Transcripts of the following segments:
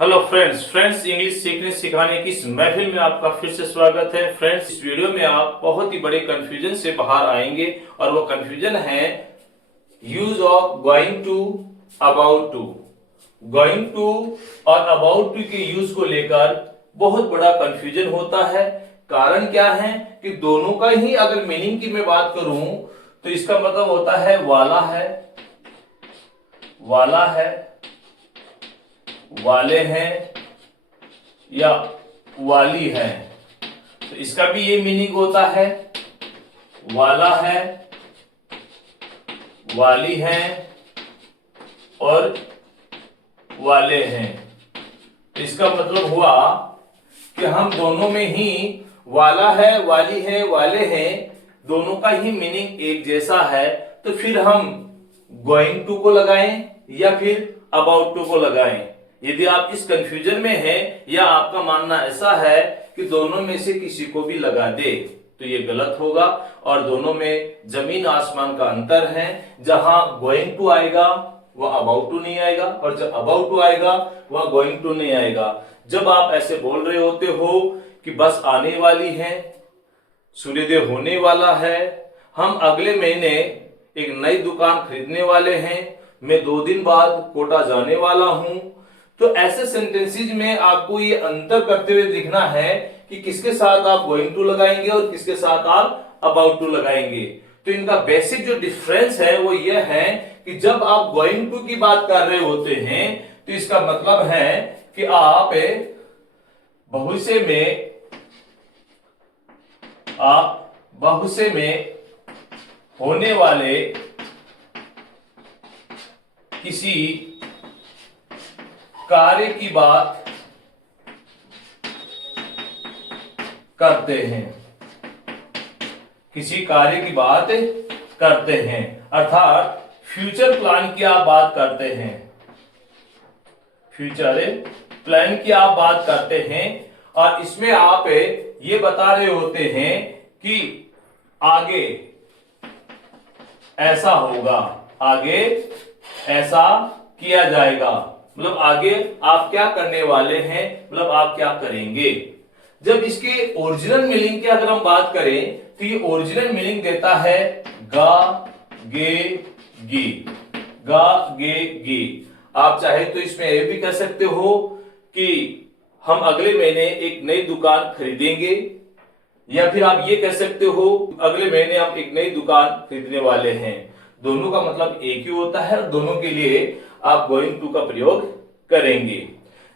Hello friends English सीखने सिखाने की इस महफिल में आपका फिर से स्वागत है। फ्रेंड्स, इस वीडियो में आप बहुत ही बड़े कंफ्यूजन से बाहर आएंगे और वो कंफ्यूजन है use of going to, about to. Going to और अबाउट टू के यूज को लेकर बहुत बड़ा कंफ्यूजन होता है। कारण क्या है कि दोनों का ही अगर मीनिंग की मैं बात करूं तो इसका मतलब होता है वाला है, वाला है, वाले हैं या वाली है। तो इसका भी ये मीनिंग होता है, वाला है, वाली है और वाले हैं। तो इसका मतलब हुआ कि हम दोनों में ही वाला है, वाली है, वाले हैं, दोनों का ही मीनिंग एक जैसा है। तो फिर हम गोइंग टू को लगाएं या फिर अबाउट टू को लगाएं। यदि आप इस कंफ्यूजन में हैं या आपका मानना ऐसा है कि दोनों में से किसी को भी लगा दे तो ये गलत होगा और दोनों में जमीन आसमान का अंतर है। जहां गोइंग टू आएगा वह अबाउट टू नहीं आएगा और जब अबाउट टू आएगा वह गोइंग टू नहीं आएगा। जब आप ऐसे बोल रहे होते हो कि बस आने वाली है, सूर्योदय होने वाला है, हम अगले महीने एक नई दुकान खरीदने वाले हैं, मैं 2 दिन बाद कोटा जाने वाला हूं, तो ऐसे सेंटेंसेज में आपको ये अंतर करते हुए दिखना है कि किसके साथ आप गोइंग टू लगाएंगे और किसके साथ आप अबाउट टू लगाएंगे। तो इनका बेसिक जो डिफरेंस है वो ये है कि जब आप गोइंग टू की बात कर रहे होते हैं तो इसका मतलब है कि आप भविष्य में होने वाले किसी कार्य की बात करते हैं, किसी कार्य की बात करते हैं, अर्थात फ्यूचर प्लान की आप बात करते हैं, फ्यूचर प्लान की आप बात करते हैं और इसमें आप ये बता रहे होते हैं कि आगे ऐसा होगा, आगे ऐसा किया जाएगा, मतलब आगे आप क्या करने वाले हैं, मतलब आप क्या करेंगे। जब इसके ओरिजिनल मीनिंग की अगर हम बात करें तो ये ओरिजिनल मीनिंग देता है गा गे गी, गा गे गी। आप चाहे तो इसमें ये भी कह सकते हो कि हम अगले महीने एक नई दुकान खरीदेंगे, या फिर आप ये कह सकते हो अगले महीने हम एक नई दुकान खरीदने वाले हैं। दोनों का मतलब एक ही होता है और दोनों के लिए आप गोइंग टू का प्रयोग करेंगे।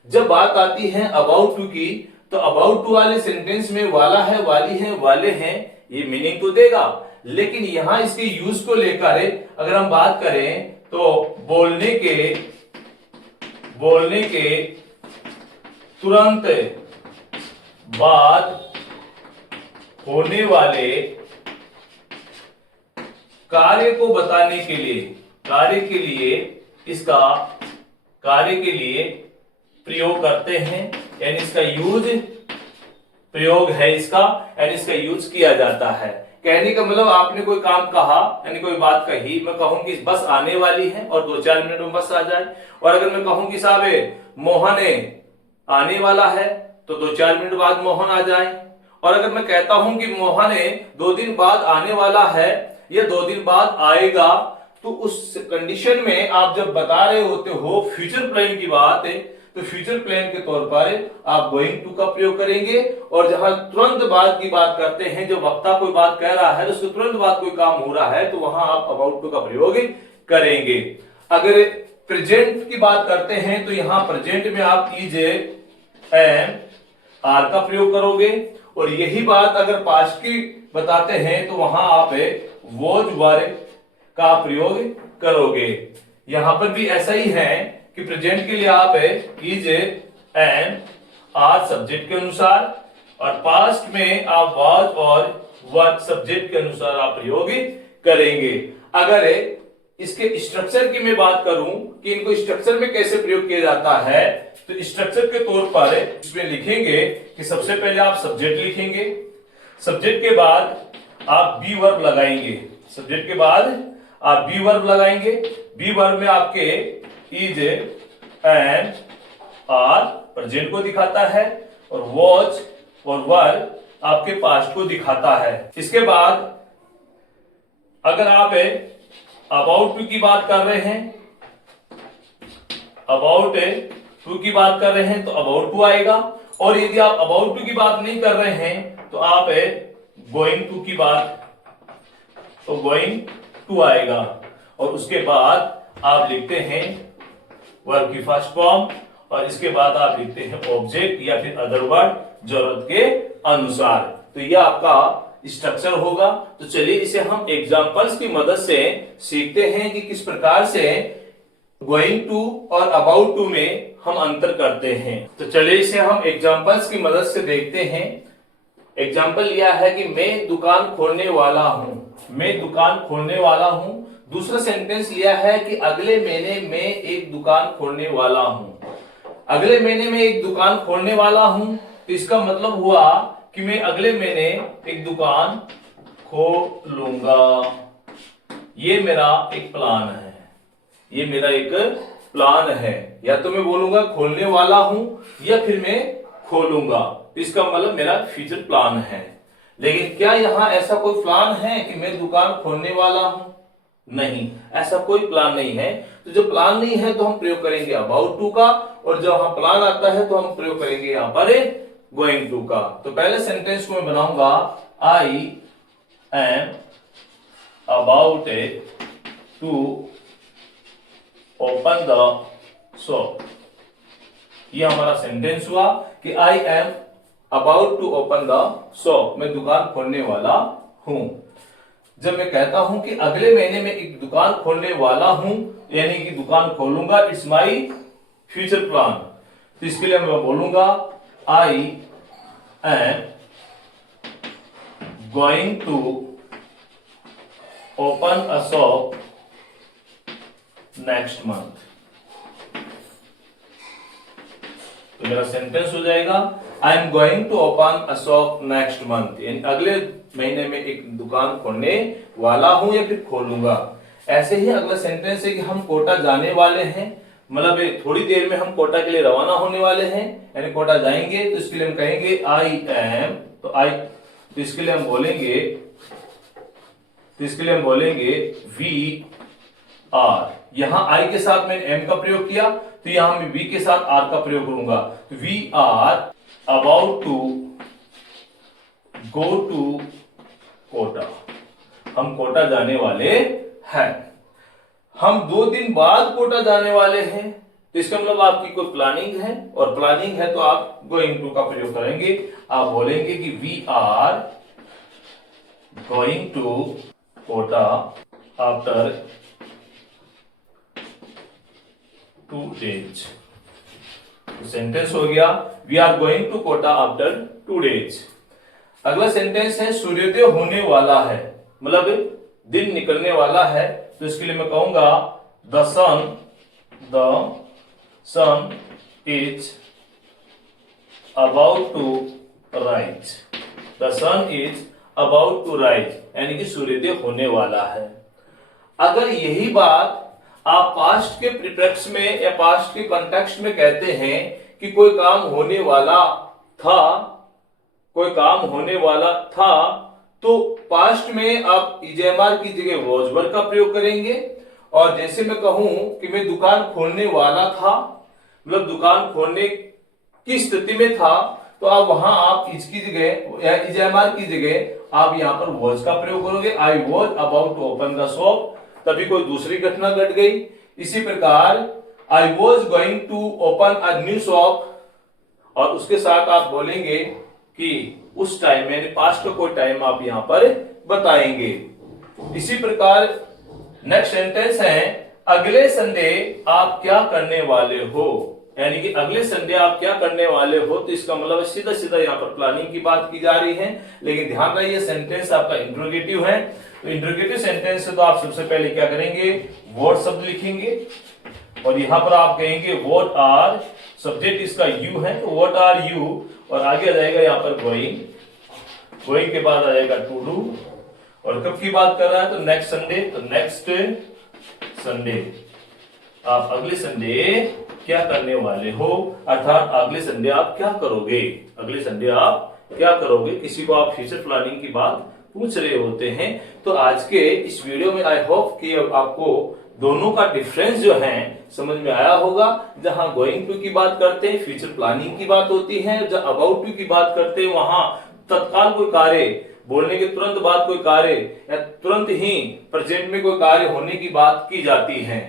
जब बात आती है अबाउट टू की तो अबाउट टू वाले सेंटेंस में वाला है, वाली है, वाले हैं ये मीनिंग तो देगा, लेकिन यहां इसके यूज को लेकर अगर हम बात करें तो बोलने के तुरंत बाद होने वाले कार्य को बताने के लिए, कार्य के लिए प्रयोग करते हैं, यानी इसका यूज, प्रयोग है इसका, यानी इसका यूज किया जाता है। कहने का मतलब आपने कोई काम कहा, यानी कोई बात कही, मैं कहूं कि बस आने वाली है और 2-4 मिनट में बस आ जाए, और अगर मैं कहूं कि साहब मोहन आने वाला है तो 2-4 मिनट बाद मोहन आ जाए, और अगर मैं कहता हूं कि मोहन 2 दिन बाद आने वाला है या 2 दिन बाद आएगा, तो उस कंडीशन में आप जब बता रहे होते हो फ्यूचर प्लान की बात तो फ्यूचर प्लान के तौर पर आप गोइंग टू का प्रयोग करेंगे, और जहां तुरंत बाद की बात करते हैं, जो वक्ता कोई बात कह रहा है उसके तुरंत बाद कोई काम हो रहा है, तो वहां आप अबाउट टू का प्रयोग करेंगे। अगर प्रेजेंट की बात करते हैं तो यहां प्रेजेंट में आप इज एम आर का प्रयोग करोगे, और यही बात अगर पास्ट की बताते हैं तो वहां आप वॉज वर का प्रयोग करोगे। यहां पर भी ऐसा ही है कि प्रेजेंट के लिए आप इज एंड आर सब्जेक्ट के अनुसार, और पास्ट में आप वाज और वर सब्जेक्ट के अनुसार आप प्रयोग करेंगे। अगर इसके स्ट्रक्चर की मैं बात करूं कि इनको स्ट्रक्चर में कैसे प्रयोग किया जाता है, तो स्ट्रक्चर के तौर पर इसमें लिखेंगे कि सबसे पहले आप सब्जेक्ट लिखेंगे, सब्जेक्ट के बाद आप बी वर्ब लगाएंगे, सब्जेक्ट के बाद आप बी वर्ब लगाएंगे, बी वर्ब में आपके इज एंड आर प्रेजेंट को दिखाता है और वॉच और वर आपके पास्ट को दिखाता है। इसके बाद अगर आप अबाउट टू की बात कर रहे हैं, अबाउट टू की बात कर रहे हैं तो अबाउट टू आएगा, और यदि आप अबाउट टू की बात नहीं कर रहे हैं तो आप गोइंग टू की बात, तो गोइंग टू आएगा। और उसके बाद आप लिखते हैं वर्ब की फर्स्ट फॉर्म, और इसके बाद आप लिखते हैं ऑब्जेक्ट या फिर अदर वर्ड जरूरत के अनुसार। तो यह आपका स्ट्रक्चर होगा। तो चलिए इसे हम एग्जांपल्स की मदद से सीखते हैं कि किस प्रकार से गोइंग टू और अबाउट टू में हम अंतर करते हैं। तो चलिए इसे हम एग्जांपल्स की मदद से देखते हैं। एग्जांपल लिया है कि मैं दुकान खोलने वाला हूं, मैं दुकान खोलने वाला हूं। दूसरा सेंटेंस लिया है कि अगले महीने में एक दुकान खोलने वाला हूं। अगले महीने में एक दुकान खोलने वाला हूं, तो इसका मतलब हुआ कि मैं अगले महीने एक दुकान खोलूंगा। ये मेरा एक प्लान है, ये मेरा एक प्लान है। या तो मैं बोलूंगा खोलने वाला हूं या फिर मैं खोलूंगा, तो इसका मतलब मेरा फ्यूचर प्लान है। लेकिन क्या यहां ऐसा कोई प्लान है कि मैं दुकान खोलने वाला हूं? नहीं, ऐसा कोई प्लान नहीं है। तो जो प्लान नहीं है तो हम प्रयोग करेंगे अबाउट टू का, और जब हम प्लान आता है तो हम प्रयोग करेंगे यहां पर गोइंग टू का। तो पहले सेंटेंस को मैं बनाऊंगा I am about to open the shop. ये हमारा सेंटेंस हुआ कि I am about to open the shop, मैं दुकान खोलने वाला हूं। जब मैं कहता हूं कि अगले महीने में एक दुकान खोलने वाला हूं, यानी कि दुकान खोलूंगा, इट्स माई फ्यूचर प्लान। तो इसके लिए मैं बोलूंगा I am going to open a shop next month. तो मेरा सेंटेंस हो जाएगा I am going to open a shop next month, यानी अगले महीने में एक दुकान खोलने वाला हूं या फिर खोलूंगा। ऐसे ही अगला सेंटेंस है कि हम कोटा जाने वाले हैं, मतलब थोड़ी देर में हम कोटा के लिए रवाना होने वाले हैं, यानी कोटा जाएंगे। तो इसके लिए हम कहेंगे आई एम, तो इसके लिए हम बोलेंगे, वी आर। यहां आई के साथ मैंने एम का प्रयोग किया, तो यहां मैं वी के साथ आर का प्रयोग करूंगा। तो we are about to go to Kota, हम कोटा जाने वाले हैं। हम 2 दिन बाद कोटा जाने वाले हैं, तो इसका मतलब आपकी कोई प्लानिंग है, और प्लानिंग है तो आप गोइंग टू का प्रयोग करेंगे। आप बोलेंगे कि we are going to Kota after 2 days। Sentence हो गया we are going to Kota after 2 days। अगला सेंटेंस है सूर्योदय होने वाला है, मतलब दिन निकलने वाला है। तो इसके लिए मैं कहूंगा the sun is about to rise. The sun is about to rise, यानी कि सूर्योदय होने वाला है। अगर यही बात आप पास्ट के प्रीफिक्स में या पास्ट के कॉन्टेक्स्ट में कहते हैं कि कोई काम होने वाला था, कोई काम होने वाला था, तो पास्ट में आप इजेमार की जगह वॉज वर का प्रयोग करेंगे। और जैसे मैं कहूं कि मैं दुकान खोलने वाला था, मतलब दुकान खोलने की स्थिति में था, तो आप वहां आप इसकी जगह या इजेमार की जगह आप यहां पर वॉज का प्रयोग करोगे। I was about to open the shop, तभी कोई दूसरी घटना घट गई। इसी प्रकार I was going to open a new shop, और उसके साथ आप बोलेंगे कि उस टाइम, यानी पास्ट का कोई टाइम आप यहां पर बताएंगे। इसी प्रकार नेक्स्ट सेंटेंस है अगले संडे आप क्या करने वाले हो, यानी कि अगले संडे आप क्या करने वाले हो। तो इसका मतलब सीधा सीधा यहाँ पर प्लानिंग की बात की जा रही है, लेकिन ध्यान रखिए सेंटेंस आपका इंट्रोगेटिव है। तो इंट्रोगेटिव सेंटेंस है तो आप सबसे पहले क्या करेंगे, व्हाट शब्द लिखेंगे, और यहां पर आप कहेंगे व्हाट आर, सब्जेक्ट इसका यू है तो व्हाट आर यू, और आगे आ जाएगा यहाँ पर गोइंग, गोइंग के बाद आ जाएगा टू डू, और कब की बात कर रहा है तो नेक्स्ट संडे, तो नेक्स्ट संडे, आप अगले संडे क्या करने वाले हो, अर्थात अगले संडे आप क्या करोगे, अगले संडे आप क्या करोगे, किसी को आप फ्यूचर प्लानिंग की बात पूछ रहे होते हैं। तो आज के इस वीडियो में आई होप कि आपको दोनों का डिफरेंस जो है समझ में आया होगा। जहां गोइंग टू की बात करते हैं फ्यूचर प्लानिंग की बात होती है, जहां अबाउट टू की बात करते हैं वहां तत्काल कोई कार्य, बोलने के तुरंत बाद कोई कार्य या तुरंत ही प्रेजेंट में कोई कार्य होने की बात की जाती है।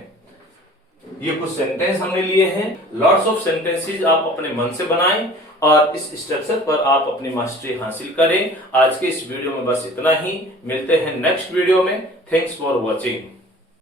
ये कुछ सेंटेंस हमने लिए हैं, लॉट्स ऑफ सेंटेंसेस आप अपने मन से बनाएं और इस स्ट्रक्चर पर आप अपनी मास्टरी हासिल करें। आज के इस वीडियो में बस इतना ही, मिलते हैं नेक्स्ट वीडियो में। Thanks for watching.